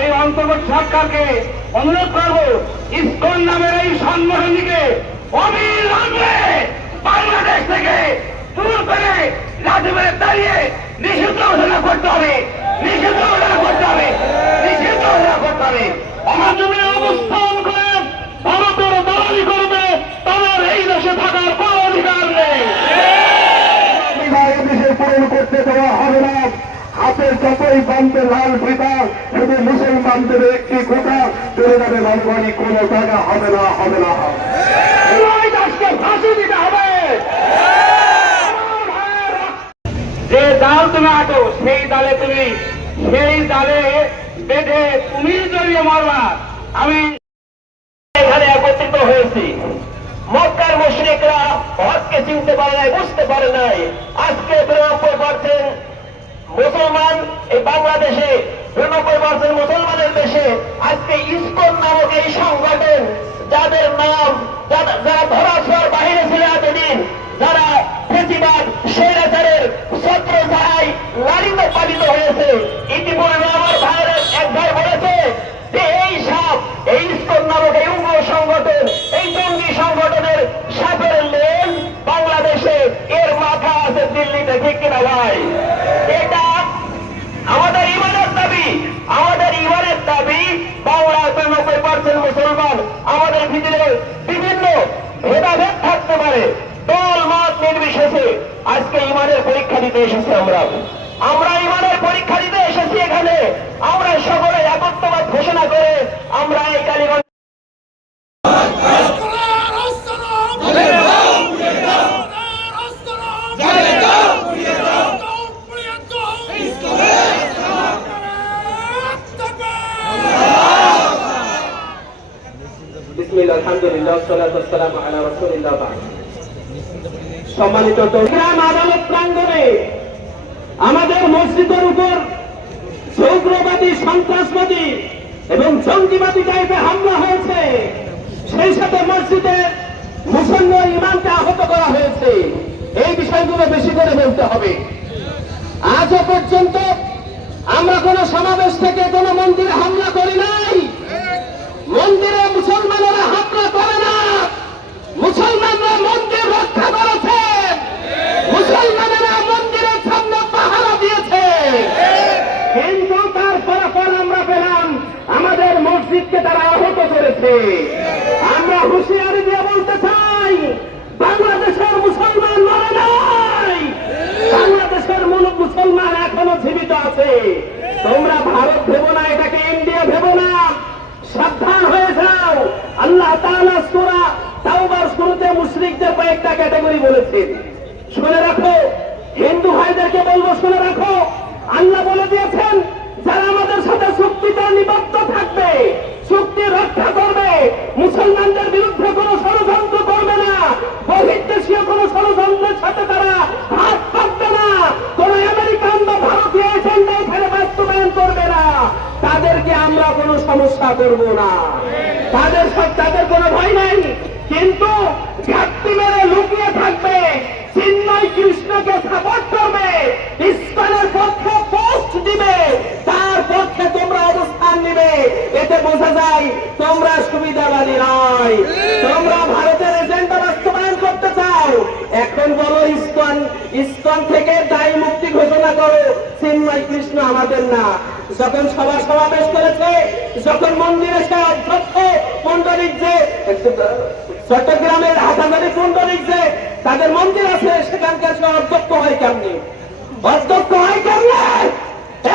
এই অন্তর্বর্তী সরকারকে অনুরোধ করব, ইসকন নামের এই সংগঠনটিকে অবিলম্বে বাংলাদেশ থেকে দূর করে রাজীবের দাঁড়িয়ে নিষিদ্ধ ঘোষণা করতে হবে, নিষিদ্ধ ঘোষণা করতে হবে, নিষিদ্ধ ঘোষণা করতে হবে। আমার জমি অবস্থান করে ভারতের দালালি করবে, তাদের এই দেশে থাকার কোন অধিকার নেই। দেশে পূরণ করতে দেওয়া হবে না। হাতের যতই বান্ধে লাল ফিতা, শুধু মুসলমানদের একটি কোটা চলে যাবে বাঙালি, কোনো জায়গা হবে না, হবে না। দেশকে ফাঁসি দিতে হবে। যে ডাল তুমি আটো, সেই ডালে বেঁধে তুমি জড়িয়ে মারবা। আমি এখানে একত্রিত হয়েছি, মক্কার মুশরিকরা হককে চিনতে পারে নাই, বুঝতে পারে নাই। আজকে 93% মুসলমান এই বাংলাদেশে, 93% মুসলমানের দেশে আজকে ইসকন নামক এই সংগঠন, যাদের নাম যারা ধরাছোঁয়ার বাহিরে ছিল এতদিন, যারা ফেসিবাদ স্বৈরাচারের ছত্র ছাড়াই লালিত পালিত হয়েছে। ইতিপূর্বে আমার ভাইয়ের এক ভাই বলেছে যে এই সাপ, এই ইসকন নামক এই উগ্র সংগঠন, এই জঙ্গি সংগঠনের সাপের লেন বাংলাদেশে, এর মাথা আছে দিল্লিতে, ঠিক কিনা ভাই? এটা আমাদের ইমানের দাবি, আমাদের ইমানের দাবি। বাংলার 93% মুসলমান, আমাদের ভিতরে বিভিন্ন ভেদাভেদ থাকতে পারে, দল মত নির্বিশেষে আজকে ইমানের পরীক্ষা দিতে এসেছি। আমরা ইমানের পরীক্ষা দিতে এসেছি এখানে। আমরা সকলে একত্রবাদ ঘোষণা করে আমরা এই কালীগঞ্জ সম্মানিত গ্রাম আদালত প্রাঙ্গণে আমাদের মসজিদের উপর উগ্রবাদী, সন্ত্রাসবাদী এবং জঙ্গিবাদী টাইপে হামলা হয়েছে। সেই সাথে মসজিদে মুসলমান ইমামকে আহত করা হয়েছে। এই বিষয়গুলো বেশি করে বলতে হবে। আজও পর্যন্ত আমরা কোন সমাবেশ থেকে কোন মন্দিরে হামলা করি নাই। মন্দিরে মুসলমানেরা হামলা করে না, মুসলমানরা মন্দির রক্ষা করেছে, মুসলমানেরা মন্দিরের সামনে পাহারা দিয়েছে। কিন্তু তার ফলাফল আমরা পেলাম, আমাদের মসজিদকে তারা আহত করেছে। আমরা হুঁশিয়ারি দিয়ে বলতে চাই, বাংলাদেশের মুসলমান মরে নাই, বাংলাদেশের মুসলমান এখনো জীবিত আছে। তোমরা ভারত ভেবো না, এটাকে ইন্ডিয়া ভেবো না, সাবধান হয়ে যাও। আল্লাহ তাআলা সূরা তাওবার শুরুতে মুশরিকদের কয়েকটা ক্যাটাগরি বলেছেন, শুনে রাখো। হিন্দু ভাইদেরকে বলবো, শুনে রাখো। আল্লাহ বলে দিয়েছেন, যারা আমাদের সাথে চুক্তিতে নিবদ্ধ থাকবে, চুক্তি রক্ষা করবে, মুসলমানদের বিরুদ্ধে কোন ষড়যন্ত্র করবে না, বহির্দেশীয় কোন ষড়যন্ত্রের সাথে তারা হাত পাতবে না, কোন আমেরিকান বা ভারতীয় এজেন্ডা এখানে বাস্তবায়ন করবে না, তাদেরকে আমরা কোনো সমস্যা করব না। তাদের কোনো ভয় নাই। কিন্তু ঘাটতি মেরে লুকিয়ে থাকবে, চিন্ময় কৃষ্ণকে সাপোর্ট করবে, ইসলামের পক্ষে পোস্ট দিবে, তার পক্ষে তোমরা অবস্থান নিবে। এতে বোঝা যায় তোমরা সুবিধাবাদী নয়, তোমরা ভারতের এজেন্ডা বাস্তবায়ন করতে চাও। এখন বলো ইসকন থেকে দায়ী মুক্তি ঘোষণা করো, চিন্ময় কৃষ্ণ আমাদের না। যখন সমাবেশ করেছে, যখন মন্দিরে সে অধ্যক্ষ পুণ্ডরিক, যে চট্টগ্রামের হাটাজারি পুণ্ডরিক, যে তাদের মন্দির আছে, সেখানকার সে অধ্যক্ষ হয় কেমনি? অধ্যক্ষ হয় কেমনে?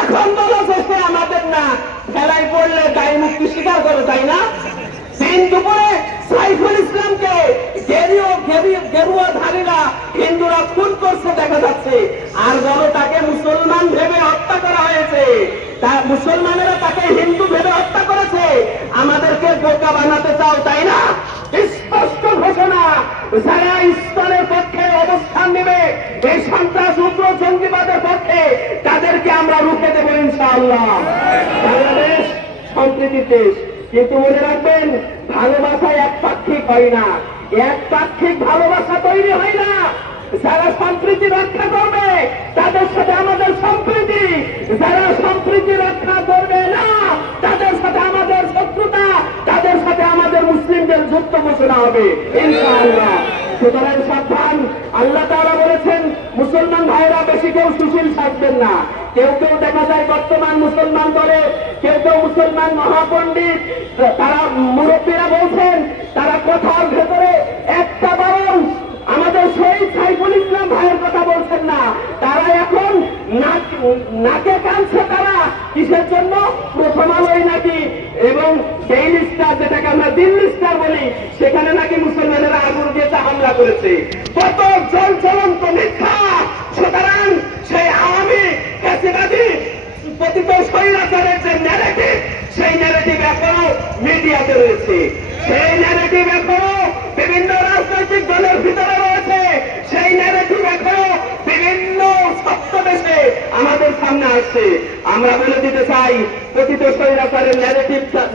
এখন বলো যে সে আমাদের না, ফেলাই পড়লে দায়ী মুক্তি স্বীকার করো, তাই না? দিন দুপুরে সাইফুল ইসলামকে গেরুয়াধারীরা, হিন্দুরা খুন করছে দেখা যাচ্ছে, আর বলো তাকে মুসলমান ভেবে হত্যা করা হয়েছে। মুসলমানেরা তাকে হিন্দু ভেবে হত্যা করেছে। আমাদেরকে বোকা বানাতে চাও, তাই না? স্পষ্ট ঘোষণা, যারা ইসলামের পক্ষে অবস্থান নেবে, এই সন্ত্রাস উগ্র জঙ্গিবাদের পক্ষে, তাদেরকে আমরা রুখে দেব ইনশাআল্লাহ। বাংলাদেশ সম্প্রীতির দেশ, কিন্তু মনে রাখবেন, ভালোবাসা একপাক্ষিক হয় না, একপাক্ষিক ভালোবাসা তৈরি হয় না। যারা সম্প্রীতি রক্ষা করবে, তাদের সাথে আমাদের সম্প্রীতি, যারা সম্প্রীতি রক্ষা করবে না, হবে ইনশাআল্লাহ। সুতরাং সাবধান, আল্লাহ তাআলা বলেছেন মুসলমান ভাইরা বেশি কেউ সুশীল থাকবেন না। কেউ কেউ দেখা যায় বর্তমান মুসলমান দলে, কেউ কেউ মুসলমান মহাপণ্ডিত, তারা মুরব্বীরা বলছেন তারা কথার ভেতরে একটা বারণ আমাদের শহীদ সাইফুল ইসলাম ভাইয়ের কথা বলছেন না। তারা এখন নাকে কানছে। তারা কিসের জন্য? প্রথম আলোয় নাকি এবং ডেইলি স্টার, যেটাকে আমরা দিল্লি স্টার বলি, সেখানে নাকি মুসলমানেরা আগুন দিয়ে হামলা করেছে। কত জল জ্বলন্ত মিথ্যা। সুতরাং সেই আওয়ামী ফ্যাসিবাদী পতিত স্বৈরাচারের যে ন্যারেটিভ, সেই ন্যারেটিভ এখনো মিডিয়াতে রয়েছে, সেই ন্যারেটিভ এখনো বিভিন্ন রাজনৈতিক দলের ভিতরে রয়েছে, সেই ন্যারেটিভ এখনো বিভিন্ন ছদ্মবেশে আমাদের সামনে আসছে। আমরা বলে দিতে চাই, পতিত স্বৈরাচারের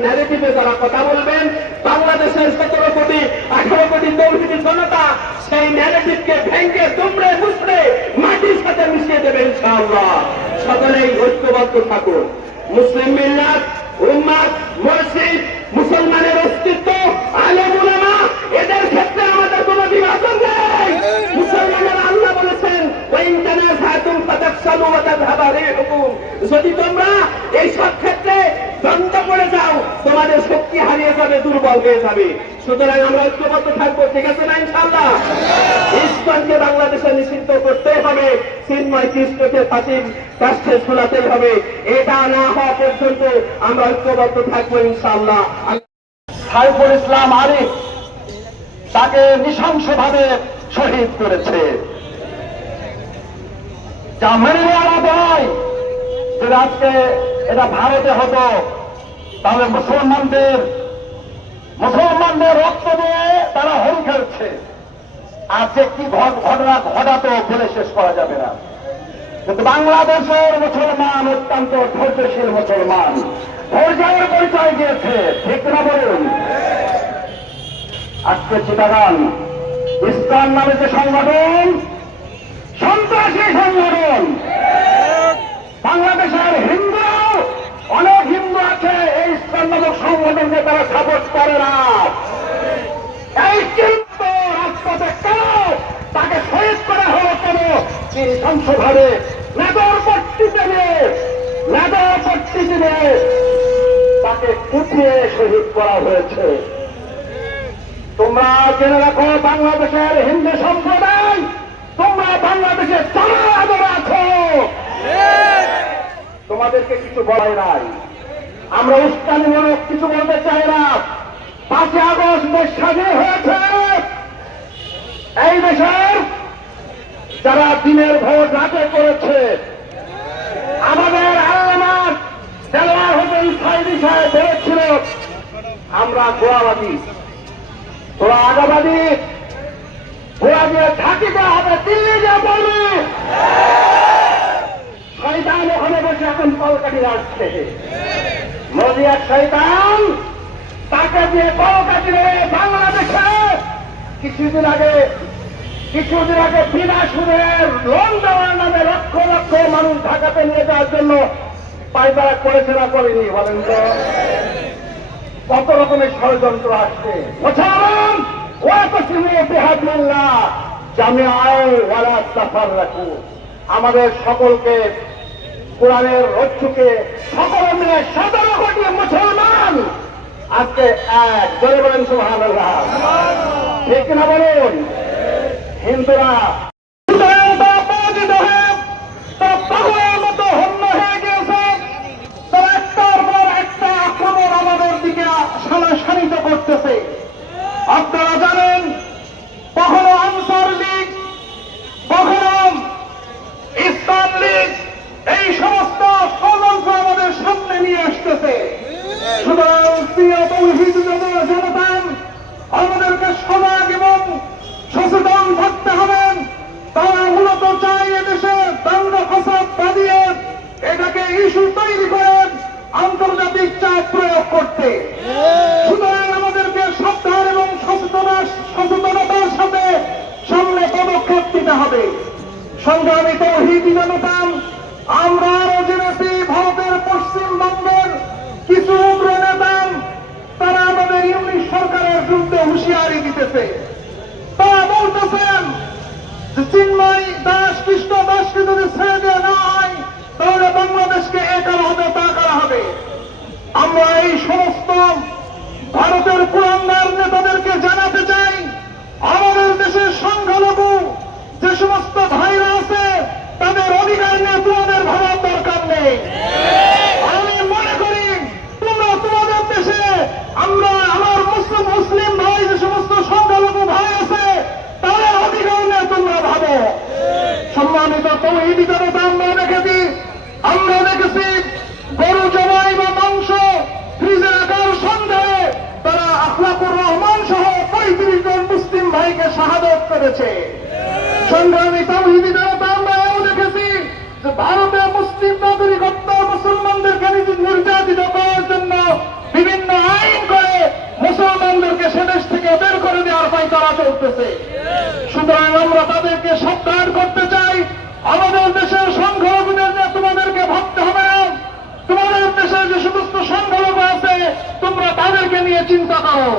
ন্যারেটিভে যারা কথা বলবেন, বাংলাদেশের 17 কোটি 18 কোটি তৌহিদি জনতা সেই ন্যারেটিভকে ভেঙে দুমড়ে মুচড়ে মাটির সাথে মিশিয়ে দেবে ইনশাআল্লাহ। সকলেই ঐক্যবদ্ধ থাকুন। মুসলিম মিল্লাত, উম্মাত, মসজিদ, মুসলমানের অস্তিত্ব, আলেম উলামা, এদের ক্ষেত্রে আমাদের কোন বিভাজন নেই। মুসলমানের আল্লাহ বলেছেন যদি তোমরা এই সব ক্ষেত্রে দ্বন্দ্ব করে যাও, তোমাদের শক্তি হারিয়ে যাবে, দুর্বল হয়ে যাবে। সুতরাং আমরা ঐক্যবদ্ধ থাকবো, ঠিক আছে না ইনশাআল্লাহ? ইসলামকে বাংলাদেশে নিষিদ্ধ করতেই হবে, চিন্ময় কৃষ্ণকে ফাঁসির কাষ্ঠে ঝুলাতেই হবে। এটা না হওয়া পর্যন্ত আমরা ঐক্যবদ্ধ থাকবো ইনশাআল্লাহ। সাইফুল ইসলাম আরিফ তাকে নৃশংসভাবে শহীদ করেছে। যা মেনে নেওয়া যায় যে আজকে এটা ভারতে হতো, তাহলে মুসলমানদের রক্ত দিয়ে তারা হোম খেলছে। আর যে কি ঘটনা ঘটাতো বলে শেষ করা যাবে না। কিন্তু বাংলাদেশের মুসলমান অত্যন্ত ধৈর্যশীল মুসলমান, ধৈর্যের পরিচয় দিয়েছে, ঠিক না বলুন? আজকে চিটাগাং ইসলাম নামে যে সংগঠন, সন্ত্রাসী সংগঠন, বাংলাদেশের হিন্দুরাও অনেক হিন্দু আছে এই ইসলাম নামক সংগঠনকে তারা সাপোর্ট করে না। এই কিন্তু রাজপথে কেন তাকে শহীদ করা হলো? কেন নৃশংসভাবে নেদরপট্টিতে তাকে কুপিয়ে শহীদ করা হয়েছে। তোমরা জেনে রাখো, বাংলাদেশের হিন্দু সম্প্রদায়, তোমরা বাংলাদেশের চালার আদরে আছো, তোমাদেরকে কিছু বলাই নাই। আমরা উস্কানিমূলক কিছু বলতে চাই না। 5 আগস্ট দেশ স্বাধীন হয়েছে। এই দেশের যারা দিনের ভোট রাতে করেছে, আমাদের আল্লামা দেলোয়ার হোসেন সাইদি সাহেব বলেছিল আমরা গোড়াবাদী, তোরা আগাবাদী, ঘোড়া দিয়ে ঝাঁকিতে হবে, দিল্লি যে বলবি। শয়তান ওখানে বসে এখন কলকাঠি আসছে। মোদী এক শয়তান, তাকে দিয়ে কলকাঠি বাংলাদেশে কিছুদিন আগে বিনা সুদের লোন দেওয়ার নামে লক্ষ লক্ষ মানুষ ঢাকাতে নিয়ে যাওয়ার জন্য পায়তারা করেছে না করেনি? বলেন তো, কত রকমের ষড়যন্ত্র আসছে। মুসলমান আমাদের সকলকে কোরআনের রজ্জুকে সকলে মিলে 17 কোটি মুসলমান আজকে এক, জোরে বলেন সুবহানাল্লাহ, ঠিক না বলুন? হিন্দুরা পরাজিত হয়ে তারা পাগলের মতো হন্য হয়ে গিয়েছে। তারা একটার পর একটা আক্রমণ আমাদের দিকে শানিত করতেছে। আপনারা জানেন, কখনো আনসার লীগ, কখনো ইসলাম লীগ, এই সমস্ত ষড়যন্ত্র আমাদের সামনে নিয়ে আসতেছে। সুতরাং প্রিয় তৌহিদি জনতা, আমাদেরকে সজাগ এবং সচেতন থাকতে হবে। তারা মূলত চাই এদেশে দাঙ্গা ফাসাদ বাঁধিয়ে এটাকে ইস্যু তৈরি করে আন্তর্জাতিক চাপ প্রয়োগ করতে। সুতরাং আমাদেরকে সাবধান এবং সচেতনতার সাথে সামনে পদক্ষেপ নিতে হবে। সংগ্রামী তৌহিদি জনতা, আমরা আরো জেনেছি ভারতের পশ্চিমবঙ্গের কিছু উগ্র নেতা তারা আমাদের ইউনিট সরকারের বিরুদ্ধে হুঁশিয়ারি দিতে হয়েছে। তারা বলতেছেন যে চিন্ময় দাস, কৃষ্ণ দাসকে যদি ছেড়ে দেওয়া না হয় তাহলে বাংলাদেশকে এ করা হবে, তা করা হবে। আমরা এই সমস্ত ভারতের পুরান্দার নেতাদেরকে জানাতে চাই, আমাদের দেশের সংখ্যালঘু যে সমস্ত ভাইরা আছে তাদের অধিকার নিয়ে তোমাদের ভাবার দরকার নেই। আমি মনে করি তোমরা তোমাদের দেশে আমার মুসলিম ভাই যে সমস্ত সংখ্যালঘু ভাই আছে তাদের অধিকার নিয়ে তোমরা ভাবো। সম্মানিত তৌহিদি জনতা, আমরা দেখেছি গরু জবাই বা মাংস ফ্রিজে রাখার সন্দেহে তারা আখলাকুর রহমান সহ 35 জন মুসলিম ভাইকে শাহাদত করেছে। সংগ্রামী তৌহিদি জনতা, আমরা এও দেখেছি যে ভারতে মুসলিম নাগরিকত্ব মুসলমানদেরকে নির্যাতিত করার জন্য বিভিন্ন আইন করে মুসলমানদেরকে সে দেশ থেকে বের করে দেওয়ার পায়তারা চলতেছে। সুতরাং আমরা তাদেরকে সাবধান করতে চাই, আমাদের দেশের সংখ্যালঘুদের নিয়ে তোমাদেরকে ভাবতে হবে না। তোমাদের দেশে যে সমস্ত সংখ্যালঘু আছে তোমরা তাদেরকে নিয়ে চিন্তা করো।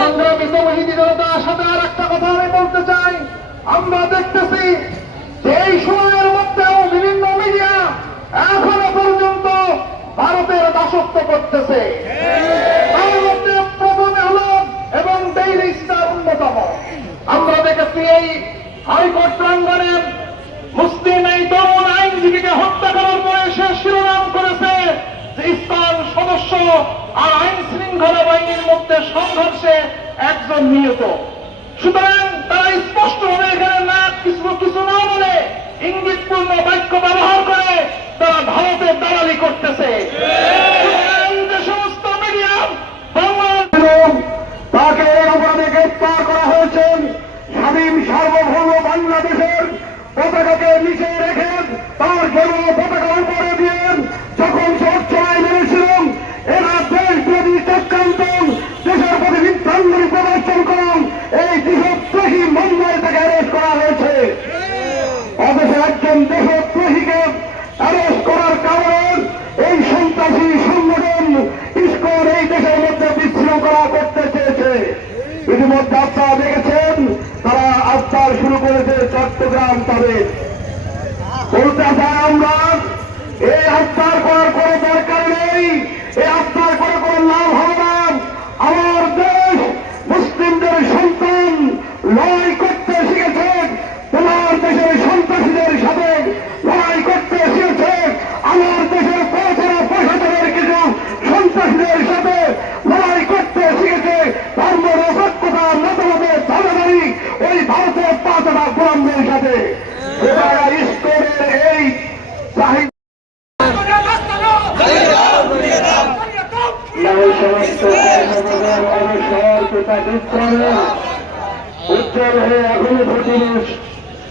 সংগ্রামী তৌহিদি জনতার সাথে আর একটা কথা আমি বলতে চাই, আমরা দেখতেছি যে এই সময়ের মধ্যেও বিভিন্ন মিডিয়া এখনো পর্যন্ত ভারতের দাসত্ব করতেছে। তার মধ্যে প্রথমে হলো এবং ডেইলি স্টার অন্যতম। আমরা দেখেছি এই হাইকোর্ট প্রাঙ্গণে মুসলিম এই তরুণ আইনজীবীকে হত্যা করার পরে সে শিরোনাম করেছে যে ইসলাম সদস্য আর আইন শৃঙ্খলা বাহিনীর মধ্যে সংঘর্ষে একজন নিহত। সুতরাং তারা স্পষ্টভাবে এখানে না কিছু না বলে ইঙ্গিতপূর্ণ বাক্য ব্যবহার করে তারা ভারতের দালালি করতেছে। যে সমস্ত মিডিয়া তাকে এই অপরাধে গ্রেপ্তার করা হয়েছে, স্বাধীন সার্বভৌম বাংলাদেশের পতাকাকে নিচে রেখে তার গেরুয়া পতাকা উপরে দিয়ে যখন চলাই মেরেছিলেন, এরা দেশ বিরোধী চক্রান্ত দেশের প্রতি বিভ্রান্তি প্রদর্শন করেন, এই দেশদ্রোহী মামলায় তাকে অ্যারেস্ট করা হয়েছে। অথচ একজন দেশদ্রোহীকে অ্যারেস্ট করার কারণে এই সন্ত্রাসী সংগঠন ইসকন এই দেশের মধ্যে বিশৃঙ্খলা করতে চেয়েছে। ইতিমধ্যে আপনারা দেখেছেন তারা আত্মার শুরু করেছে চট্টগ্রাম তাদের বলতে চাই আমরা এই আত্মার করার কোনো দরকার নেই, এই আত্মার করে কোনো লাভ হবে না। আমার দেশ মুসলিমদের সন্তান লড়াই করতে শিখেছে, তোমার দেশের সন্ত্রাসীদের সাথে লড়াই করতে শিখেছে। আমার দেশের পয়সারা পয়সাদের কিছু সন্ত্রাসীদের সাথে লড়াই করতে শিখেছে। ধর্ম নিরপেক্ষতা মতামতের দাবিদারি ওই ভারতের পাঁচটা গোলামদের সাথে ইস্কনের এই চাহিদা উজ্জ্বল হয়ে এখনো ঘটিনি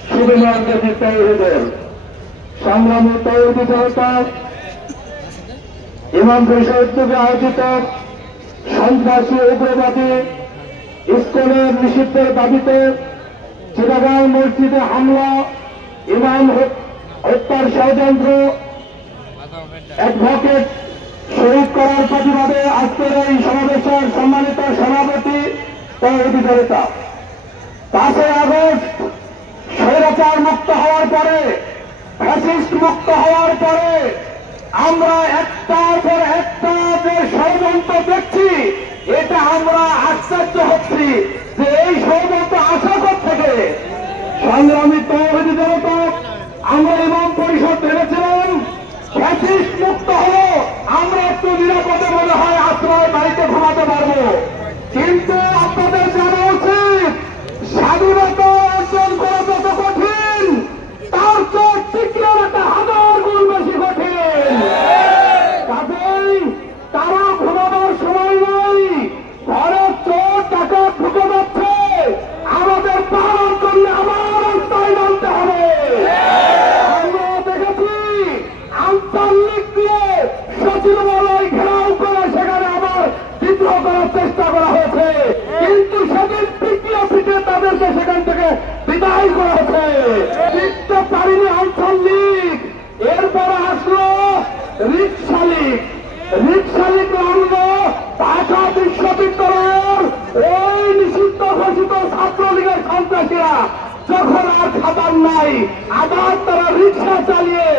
শুধুমাত্র তৌহিদের। সংগ্রামী তৌহিদি জনতা, ইমাম পরিষদ উদ্যোগে আয়োজিত সন্ত্রাসী উগ্রবাদী ইস্কনের নিষিদ্ধের দাবিতে চিটাগাং মসজিদে হামলা, ইমাম হত্যার ষড়যন্ত্র, অ্যাডভোকেট শহীদ করার প্রতিবাদে আজকের এই সমাবেশের সম্মানিত সভাপতি তৌহিদি জনতা। 5 আগস্ট স্বৈরাচার মুক্ত হওয়ার পরে, ফ্যাসিস্ট মুক্ত হওয়ার পরে আমরা একটার পর একটা যে ষড়যন্ত্র দেখছি, এটা আমরা আশ্চর্য হচ্ছি যে এই ষড়যন্ত্র আসা থেকে। সংগ্রামী তৌহিদি জনতা, আমরা ইমাম পরিষদ ভেবেছিলাম ফ্যাসিস্ট মুক্ত হলো আমরা একটু নিরাপদে মনে হয় আশ্রয় বাড়িতে ঘুমাতে পারবো, কিন্তু আপনাদের জানা উচিত স্বাধীনতা অর্জন করা যত কঠিন তার চেয়ে টিকিয়ে রাখা 1000 গুণ বেশি কঠিন। কাজেই তারা ঘুমানোর সময় নেই, ঘরে চোর টাকা ঢুকে যাচ্ছে, আমাদের পালন করি আমার রাস্তায় সন্ত্রাসীরা যখন আর খাবার নাই, আবার তারা রিক্সা চালিয়ে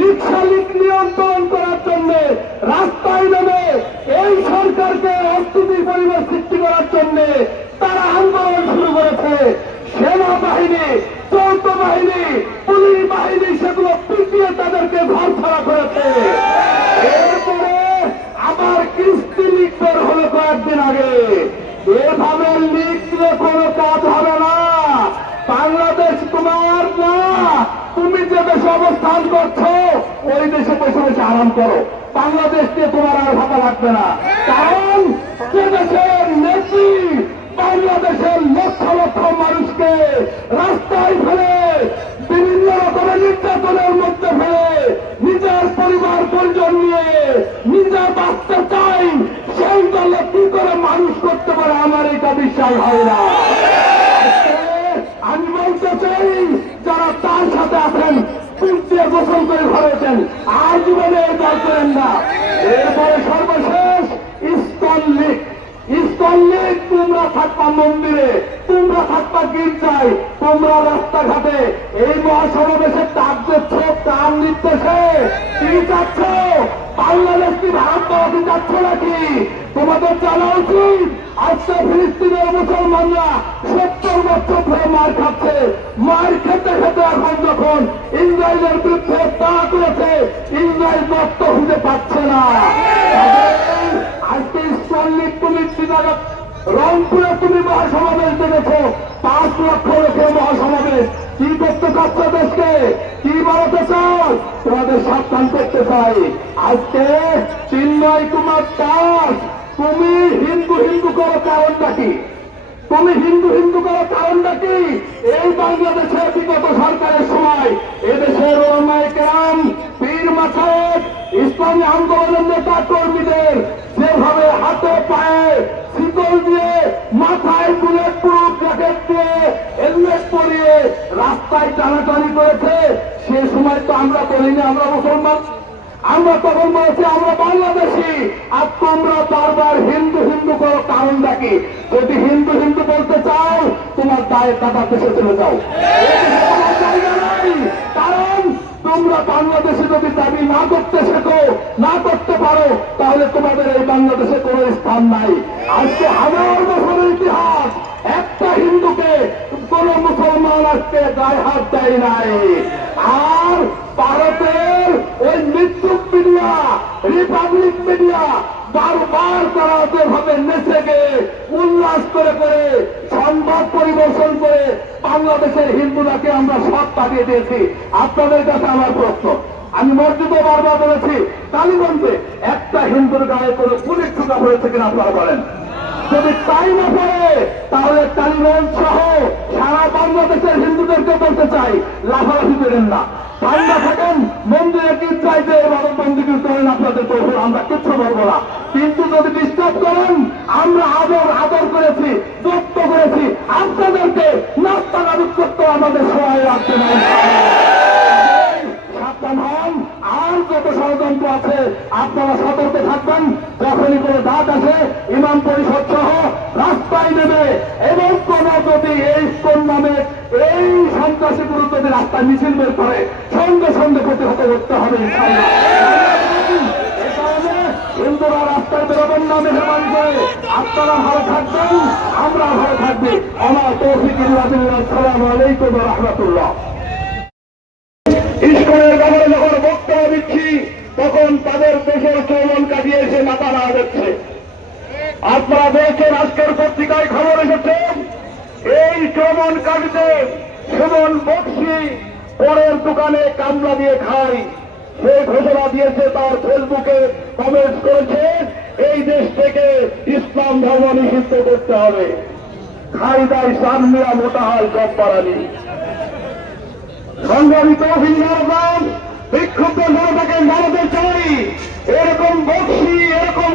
রিক্সা নিয়ন্ত্রণ করার জন্য রাস্তায় নেমে এই সরকারকে অস্থিতির পরিবেশ সৃষ্টি করার জন্য তারা আন্দোলন শুরু করেছে। সেনাবাহিনী, যৌথ বাহিনী, পুলিশ বাহিনী সেগুলো পিটিয়ে তাদেরকে ঘর ছাড়া করেছে। এরপরে আবার কিস্তি লিক বের হলো কয়েকদিন আগে। এভাবে লিখলে কোনো কাজ হবে না। বাংলাদেশ তোমার না, তুমি যে দেশে অবস্থান করছো ওই দেশে বসে বসে আরাম করো। বাংলাদেশকে তোমার আর ভাবা লাগবে না, কারণ যে দেশের নেত্রী বাংলাদেশের লক্ষ লক্ষ মানুষকে রাস্তায় ফেলে বিভিন্ন রকমের নির্যাতনের মধ্যে ফেলে নিজের পরিবার পরিজন নিয়ে নিজের বাঁচতে চাই, সেই দলে কি করে মানুষ করতে পারে আমার এটা বিশ্বাস হয় না। আমি বলতে চাই, যারা তার সাথে আছেন পিছিয়ে গোসল করে ঘরেছেন, আর জীবনে এই দল করেন না। এরপরে সর্বশেষ ইসকন লীগ। ইসকন লীগ, তোমরা থাকবা মন্দিরে, তোমরা থাকবা গির্জায়, তোমরা রাস্তাঘাটে এই মহাসমাবেশের ডাক দিচ্ছ তার নির্দেশে। কি চাচ্ছ? বাংলাদেশ কি ভারত পাওয়াতে যাচ্ছ নাকি? তোমাদের জানা উচিত আজকে ফিলিস্তিনের মুসলমানরা 70 বছর ধরে মার খাচ্ছে। মার খেতে খেতে এখন যখন ইসরায়েলের বিরুদ্ধে তাড়া করেছে, ইসরায়েল রক্ত খুঁজে পাচ্ছে না। আজকে ইসলামিক তুমি রংপুরে তুমি মহাসমাবেশ দেখেছ, 5 লক্ষ লোকের মহাসমাবেশ। কি করতে চাচ্ছ দেশকে? কি বাড়াতে চাও? তোমাদের সাবধান করতে চাই। আজকে চিন্ময় কুমার দাস, তুমি হিন্দু হিন্দু করো কারণটা কি? তুমি হিন্দু হিন্দু করার কারণটা কি? এই বাংলাদেশের বিগত সরকারের সময় এদেশের ওলামায়ে কেরাম, পীর মাসায়েখ, ইসলামী আন্দোলনের নেতা কর্মীদের যেভাবে হাতে পায়ে শিকল দিয়ে, মাথায় বুলেট প্রুফ জ্যাকেট দিয়ে, হেলমেট পরিয়ে রাস্তায় টানাটানি করেছে, সে সময় তো আমরা বলিনি আমরা মুসলমান। আমরা তখন বলছি আমরা বাংলাদেশি, আর তোমরা বারবার হিন্দু হিন্দু করো কারণটা কি? যদি হিন্দু হিন্দু বলতে চাও, তোমার দায়ের টাকা দেশে চলে যাও, তোমার জায়গা নাই। কারণ তোমরা বাংলাদেশে যদি দাবি না করতে শেখো, না করতে পারো, তাহলে তোমাদের এই বাংলাদেশে কোনো স্থান নাই। আজকে 1000 বছরের ইতিহাস, একটা হিন্দুকে কোন মুসলমান আজকে গায়ে হাত দেয় নাই। আর ভারতের ওই মৃত্যুক মিডিয়া, রিপাবলিক মিডিয়া বারবার তারা যেভাবে নেচে গিয়ে উল্লাস করে করে সংবাদ পরিবেশন করে বাংলাদেশের হিন্দুরাকে আমরা সব পাঠিয়ে দিয়েছি। আপনাদের কাছে আমার প্রশ্ন, আমি মসজিদে বারবার বলেছি, কালীগঞ্জে একটা হিন্দুর গায়ে কোনো পুলিশ ঠুকা হয়েছে কিনা আপনারা বলেন? যদি তাই না পড়ে, তাহলে কালীগঞ্জ সহ সারা বাংলাদেশের হিন্দুদেরকে বলতে চাই, লাফালাফি করেন না, ঠান্ডা থাকেন, মন্দিরে গির্জায় যে এভাবে বন্দী করেন আপনাদের তো আমরা কিচ্ছু বলবো না। কিন্তু যদি ডিস্টার্ব করেন, আমরা আদর করেছি, যত্ন করেছি, আপনাদেরকে নাস্তা নাবিক করতে আমাদের সময় রাখতে নাই। সাবধান হন, আর যত ষড়যন্ত্র আছে আপনারা সতর্ক থাকবেন। যখনই কোনো ডাক আসে ইমাম পরিষদ সহ রাস্তায় নেবে, এবং কোন যদি এই কোন নামে এই সন্ত্রাসী বিরুদ্ধে যদি রাস্তায় মিছিল বের করে, সঙ্গে সঙ্গে প্রতিহত করতে হবে ইনশাআল্লাহ। হিন্দুরা রাস্তায় বেরোবেন না মেহরবানি করে। আপনারা ভালো থাকবেন, আমরা ভালো থাকবি। আমার তৌফিক ইল্লা বিল্লাহ। আসসালামু আলাইকুম ওয়া রাহমাতুল্লাহ। ইসকনের ব্যাপারে যখন বক্তব্য দিচ্ছি, তখন তাদের দেশের চলন কাটিয়ে এসে মাথা না দিচ্ছে। আপনারা দেখছেন আজকের পত্রিকায় খবর এসেছে, এই চলন কাটিতে সুমন বক্সি পরের দোকানে কামলা দিয়ে খায়, সে ঘোষণা দিয়েছে, তার ফেসবুকে কমেন্ট করেছে, এই দেশ থেকে ইসলাম ধর্ম নিষিদ্ধ করতে হবে। খাই দায় সামনিয়া মোটা হয় সব পারানি। সংগ্রামিত বিক্ষুব্ধ জনতাকে জানাতে চাই, এরকম বক্সি, এরকম